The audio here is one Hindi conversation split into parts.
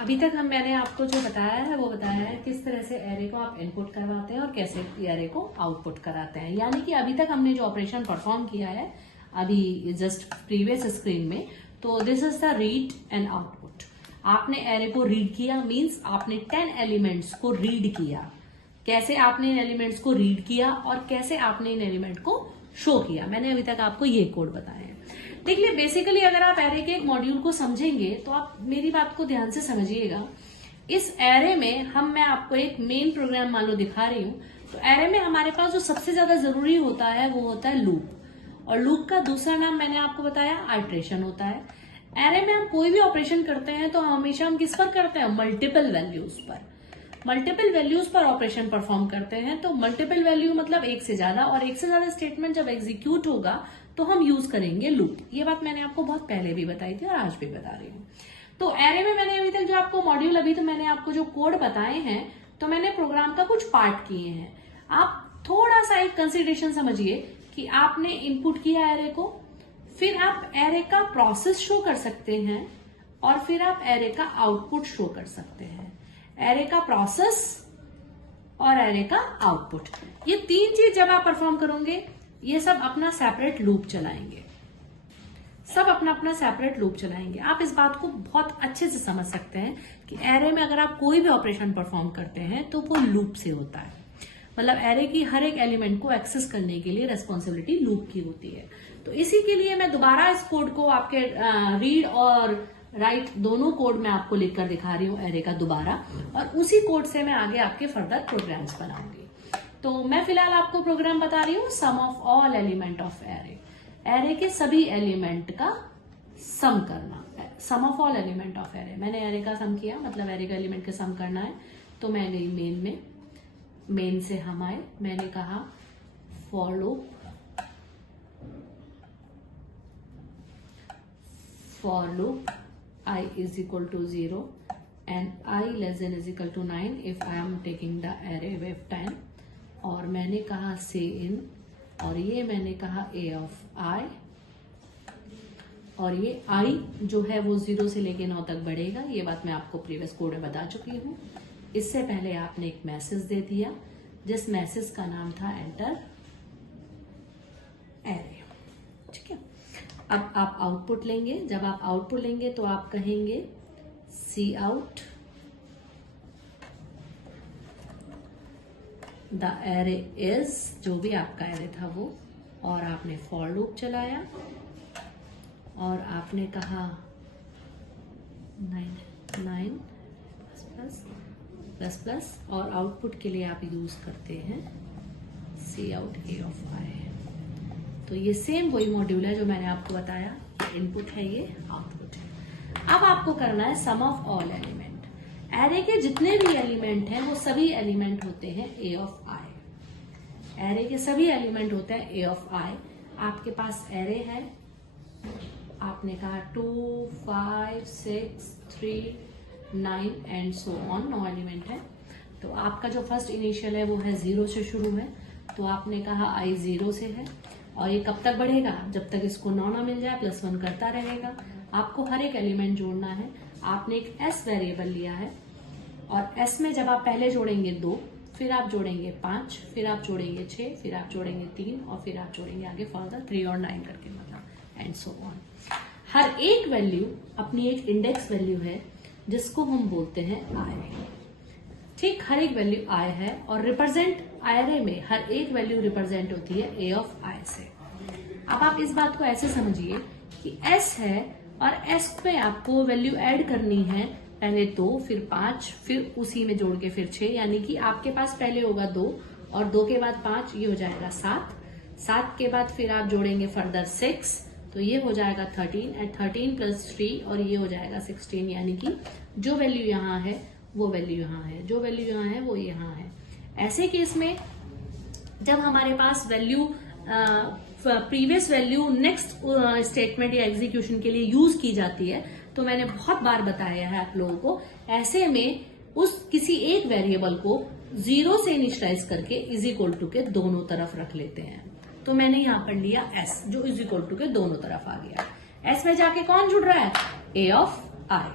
अभी तक मैंने आपको जो बताया है वो बताया है किस तरह से एरे को आप इनपुट करवाते हैं और कैसे एरे को आउटपुट कराते हैं। यानी कि अभी तक हमने जो ऑपरेशन परफॉर्म किया है अभी जस्ट प्रीवियस स्क्रीन में, तो this is the read and output. आपने एरे को रीड किया मींस आपने 10 एलिमेंट्स को रीड किया। कैसे आपने इन एलिमेंट्स को रीड किया और कैसे आपने इन एलिमेंट को शो किया, मैंने अभी तक आपको ये कोड बताया है। देख लिये, बेसिकली अगर आप एरे के एक मॉड्यूल को समझेंगे तो आप मेरी बात को ध्यान से समझिएगा। इस एरे में मैं आपको एक मेन प्रोग्राम मान लो दिखा रही हूं, तो एरे में हमारे पास जो सबसे ज्यादा जरूरी होता है वो होता है लूप, और लूप का दूसरा नाम मैंने आपको बताया आइट्रेशन होता है। एरे में हम कोई भी ऑपरेशन करते हैं तो हमेशा हम किस पर करते हैं, मल्टीपल वैल्यूज पर। मल्टीपल वैल्यूज पर ऑपरेशन परफॉर्म करते हैं, तो मल्टीपल वैल्यू मतलब एक से ज्यादा, और एक से ज्यादा स्टेटमेंट जब एग्जीक्यूट होगा तो हम यूज करेंगे लूप। ये बात मैंने आपको बहुत पहले भी बताई थी और आज भी बता रही हूँ। तो एरे में मैंने अभी तक जो आपको मॉड्यूल, अभी तो मैंने आपको जो कोड बताए हैं तो मैंने प्रोग्राम का कुछ पार्ट किए हैं। आप थोड़ा सा एक कंसिडरेशन समझिए कि आपने इनपुट किया एरे को, फिर आप एरे का प्रोसेस शो कर सकते हैं और फिर आप एरे का आउटपुट शो कर सकते हैं। एरे का प्रोसेस और एरे का आउटपुट, ये तीन चीज जब आप परफॉर्म करोगे ये सब अपना सेपरेट लूप चलाएंगे, सब अपना अपना सेपरेट लूप चलाएंगे। आप इस बात को बहुत अच्छे से समझ सकते हैं कि एरे में अगर आप कोई भी ऑपरेशन परफॉर्म करते हैं तो वो लूप से होता है। मतलब एरे की हर एक एलिमेंट को एक्सेस करने के लिए रेस्पॉन्सिबिलिटी लूप की होती है। तो इसी के लिए मैं दोबारा इस कोड को आपके रीड और राइट दोनों कोड में आपको लिखकर दिखा रही हूँ एरे का दोबारा, और उसी कोड से मैं आगे आपके फर्दर प्रोग्राम्स बनाऊंगी। तो मैं फिलहाल आपको प्रोग्राम बता रही हूँ sum of all element of array. Array के सभी एलिमेंट का सम करना, sum of all element of array. मैंने एरे का सम किया, मतलब एरे का एलिमेंट का सम करना है। तो मैं गई मेन में, मेन से हम आए, मैंने कहा for loop I is equal to 0 and I less than is equal to 9 if I am taking the array with 10, और मैंने कहा say in, और ये मैंने कहा a of I, और ये I जो है वो 0 से लेके 9 तक बढ़ेगा। ये बात मैं आपको प्रीवियस कोड में बता चुकी हूँ। इससे पहले आपने एक मैसेज दे दिया जिस मैसेज का नाम था एंटर एरे। ठीक है, अब आप आउटपुट लेंगे। जब आप आउटपुट लेंगे तो आप कहेंगे सी आउट द एरे इज, जो भी आपका एरे था वो, और आपने फॉर लूप चलाया और आपने कहा 9 प्लस, और आउटपुट के लिए आप यूज करते हैं सी आउट ए ऑफ आई। तो ये सेम वही मॉड्यूल है जो मैंने आपको बताया, इनपुट है ये, आउटपुट है। अब आपको करना है सम ऑफ ऑल एलिमेंट। एरे के जितने भी एलिमेंट हैं वो सभी एलिमेंट होते हैं ए ऑफ आई। एरे के सभी एलिमेंट होते हैं ए ऑफ आई। आपके पास एरे है, आपने कहा 2 5 6 3 9 एंड सो ऑन, 9 एलिमेंट है। तो आपका जो फर्स्ट इनिशियल है वो है 0 से शुरू है, तो आपने कहा आई 0 से है, और ये कब तक बढ़ेगा, जब तक इसको 9 ना मिल जाए, +1 करता रहेगा। आपको हर एक एलिमेंट जोड़ना है। आपने एक s वेरिएबल लिया है, और s में जब आप पहले जोड़ेंगे 2, फिर आप जोड़ेंगे 5, फिर आप जोड़ेंगे 6, फिर आप जोड़ेंगे 3, और फिर आप जोड़ेंगे आगे फर्दर 3 और 9 करके, मतलब एंड सो ऑन। हर एक वैल्यू अपनी एक इंडेक्स वैल्यू है जिसको हम बोलते हैं आई। ठीक, हर एक वैल्यू आई है, और रिप्रेजेंट एरे में हर एक वैल्यू रिप्रेजेंट होती है ए ऑफ आई से। अब आप इस बात को ऐसे समझिए कि s है, और s पे आपको वैल्यू ऐड करनी है, पहले 2 फिर 5 फिर उसी में जोड़ के फिर 6, यानी कि आपके पास पहले होगा 2 और 2 के बाद 5, ये हो जाएगा 7 के बाद फिर आप जोड़ेंगे फर्दर 6, तो ये हो जाएगा 13 एंड 13 + 3, और ये हो जाएगा 16। यानी कि जो वैल्यू यहाँ है वो वैल्यू यहाँ है, जो वैल्यू यहाँ है वो यहाँ है। ऐसे केस में जब हमारे पास value previous value next statement या एग्जीक्यूशन के लिए यूज की जाती है, तो मैंने बहुत बार बताया है आप लोगों को, ऐसे में उस किसी एक वेरिएबल को 0 से इनिशियलाइज करके इज इक्वल टू के दोनों तरफ रख लेते हैं। तो मैंने यहाँ पर लिया s, जो इज इक्वल टू के दोनों तरफ आ गया। s में जाके कौन जुड़ रहा है, a of i।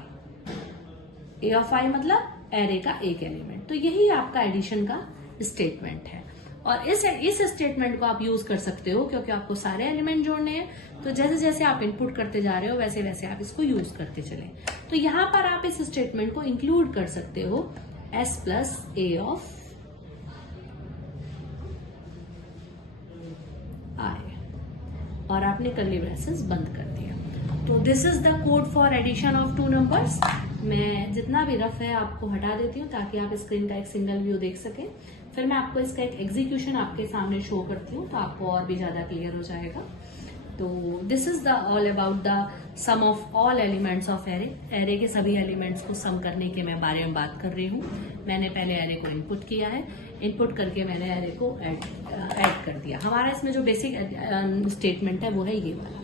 A of I मतलब एरे का एक एलिमेंट। तो यही आपका एडिशन का स्टेटमेंट है और इस स्टेटमेंट को आप यूज कर सकते हो क्योंकि आपको सारे एलिमेंट जोड़ने हैं। तो जैसे जैसे आप इनपुट करते जा रहे हो वैसे वैसे आप इसको यूज करते चले। तो यहां पर आप इस स्टेटमेंट को इंक्लूड कर सकते हो S plus A of I और आपने कर्ली ब्रेसेस बंद कर दिया। तो this is the code for addition of two numbers. मैं जितना भी रफ है आपको हटा देती हूँ ताकि आप स्क्रीन का एक सिंगल व्यू देख सकें। फिर मैं आपको इसका एक एग्जीक्यूशन आपके सामने शो करती हूँ तो आपको और भी ज्यादा क्लियर हो जाएगा। तो this is the all about the sum of all elements of array. Array के सभी एलिमेंट्स को सम करने के मैं बारे में बात कर रही हूँ। मैंने पहले एरे को इनपुट किया है, इनपुट करके मैंने एरे को ऐड कर दिया। हमारा इसमें जो बेसिक स्टेटमेंट है वो है ये वाला।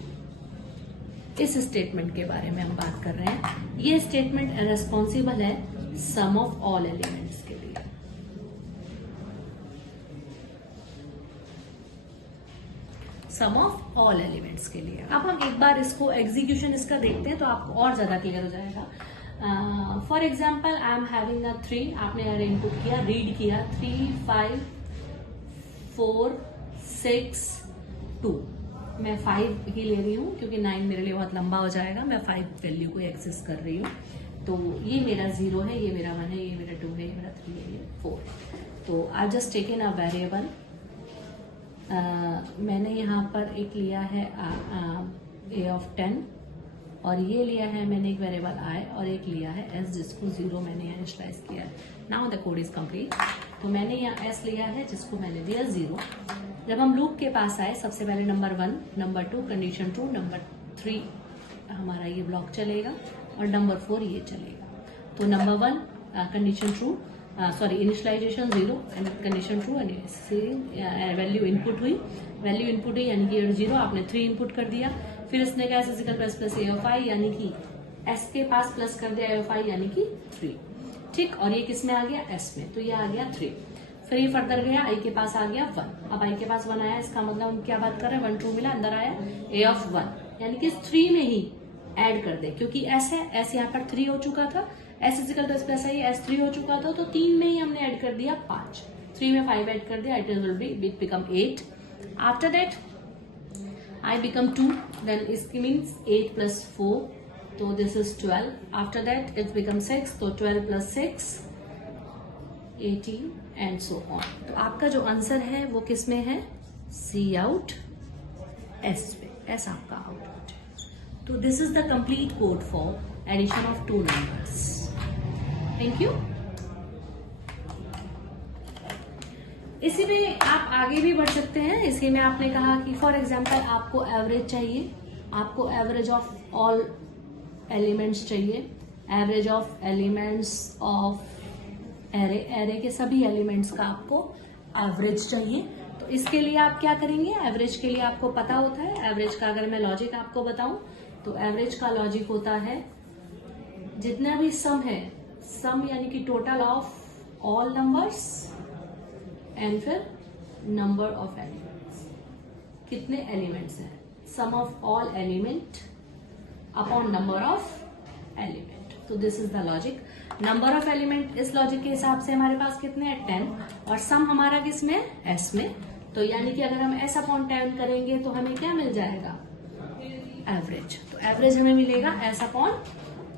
इस स्टेटमेंट के बारे में हम बात कर रहे हैं। ये स्टेटमेंट रेस्पॉन्सिबल है सम ऑफ ऑल एलिमेंट्स के लिए। सम ऑफ ऑल एलिमेंट्स के लिए। अब हम एक बार इसको एग्जीक्यूशन इसका देखते हैं तो आपको और ज्यादा क्लियर हो जाएगा। For example I am having a 3, आपने एरे इनपुट किया, रीड किया 3 5 4 6 2। मैं 5 ही ले रही हूँ क्योंकि 9 मेरे लिए बहुत लंबा हो जाएगा। मैं 5 वैल्यू को एक्सेस कर रही हूँ। तो ये मेरा 0 है, ये मेरा 1 है, ये मेरा 2 है, ये मेरा 3 है, ये 4। तो I just taken a variable. मैंने यहाँ पर एक लिया है ए ऑफ 10 और ये लिया है मैंने एक वेरिएबल आई और एक लिया है एस जिसको 0 मैंने यहाँ इनिशियलाइज किया है। Now the code is complete. तो मैंने यहाँ एस लिया है जिसको मैंने दिया 0। जब हम लूप के पास आए सबसे पहले number 1, number 2 condition true, number 3 हमारा ये ब्लॉक चलेगा और नंबर 4 ये चलेगा। तो number 1 condition true, sorry initialization 0 and condition true and value input हुई, यानी कि 0 आपने 3 इनपुट कर दिया। फिर इसने कहा S equal plus plus A of I यानी कि एस के पास प्लस कर दिया ए ऑफ आई यानी कि 3। ठीक, और ये किस में आ गया एस में, तो ये आ गया 3। फिर ये फर्दर गया आई के पास आ गया 1। अब आई के पास 1 आया, इसका मतलब हम क्या बात कर रहे हैं 1 ट्रू मिला, अंदर आया ए ऑफ 1 यानी कि 3 में ही ऐड कर दे क्योंकि एस है, एस यहाँ पर 3 हो चुका था, S equal plus plus I S 3 हो चुका था। तो 3 में ही हमने ऐड कर दिया 5, 3 में 5 ऐड कर दिया, it will be it become 8। After that I become 2, then it means 8 plus 4, so this is 12. After that it becomes 6, so 12 plus 6 18 and so on. तो आपका जो आंसर है वो किस में है, सी आउट एस में, एस आपका आउटपुट है। तो this is the complete code for addition of two numbers. Thank you. इसी में आप आगे भी बढ़ सकते हैं। इसी में आपने कहा कि फॉर एग्जांपल आपको एवरेज चाहिए, आपको एवरेज ऑफ ऑल एलिमेंट्स चाहिए, average of elements of array, array के सभी एलिमेंट्स का आपको एवरेज चाहिए। तो इसके लिए आप क्या करेंगे, एवरेज के लिए आपको पता होता है, एवरेज का अगर मैं लॉजिक आपको बताऊं तो एवरेज का लॉजिक होता है जितना भी सम है, सम यानी कि total of all numbers and फिर नंबर ऑफ एलिमेंट्स, कितने एलिमेंट्स हैं, sum of all element upon number of element. तो this is the logic. Number of element इस लॉजिक के हिसाब से हमारे पास कितने हैं 10 और सम हमारा किस में एस में। तो यानी कि अगर हम एस अपॉन 10 करेंगे तो हमें क्या मिल जाएगा, एवरेज। तो एवरेज हमें मिलेगा एस अपॉन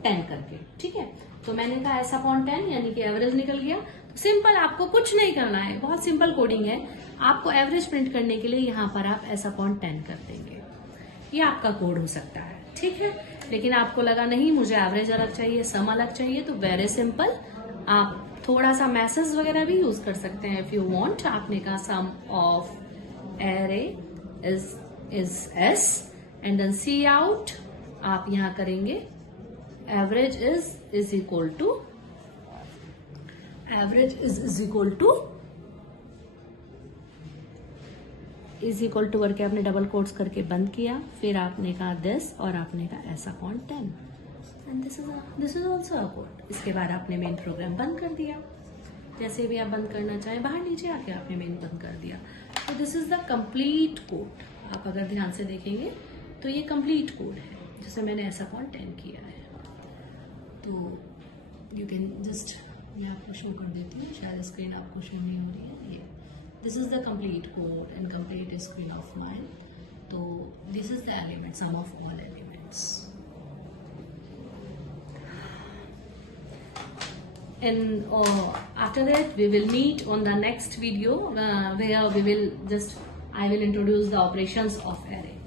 10 करके। ठीक है, तो मैंने कहा एस अपॉन 10 यानी कि एवरेज निकल गया। सिंपल, आपको कुछ नहीं करना है, बहुत सिंपल कोडिंग है। आपको एवरेज प्रिंट करने के लिए यहाँ पर आप एस अपॉन 10 कर देंगे, ये आपका कोड हो सकता है। ठीक है, लेकिन आपको लगा नहीं मुझे एवरेज अलग चाहिए, सम अलग चाहिए, तो वेरी सिंपल, आप थोड़ा सा मैसेज वगैरह भी यूज कर सकते हैं इफ यू वांट। आपने कहा sum of array is S and then C out, आप यहाँ करेंगे average is equal to, average is equal to करके आपने डबल कोट्स करके बंद किया। फिर आपने कहा दिस और आपने कहा S upon 10 and this is also a code. इसके बाद आपने मेन प्रोग्राम बंद कर दिया, जैसे भी आप बंद करना चाहें, बाहर नीचे आके आपने मेन बंद कर दिया। तो this is the complete code. आप अगर ध्यान से देखेंगे तो ये कंप्लीट कोड है जिसे मैंने एस अपॉन 10 किया है। तो यू कैन जस्ट, मैं आपको शो कर देती हूँ, शायद स्क्रीन आपको शो नहीं हो रही है। ये this is the complete code and complete screen of mine. तो this is the element, sum of all elements. And after that we will meet on the next video where we will just, I will introduce the operations of array.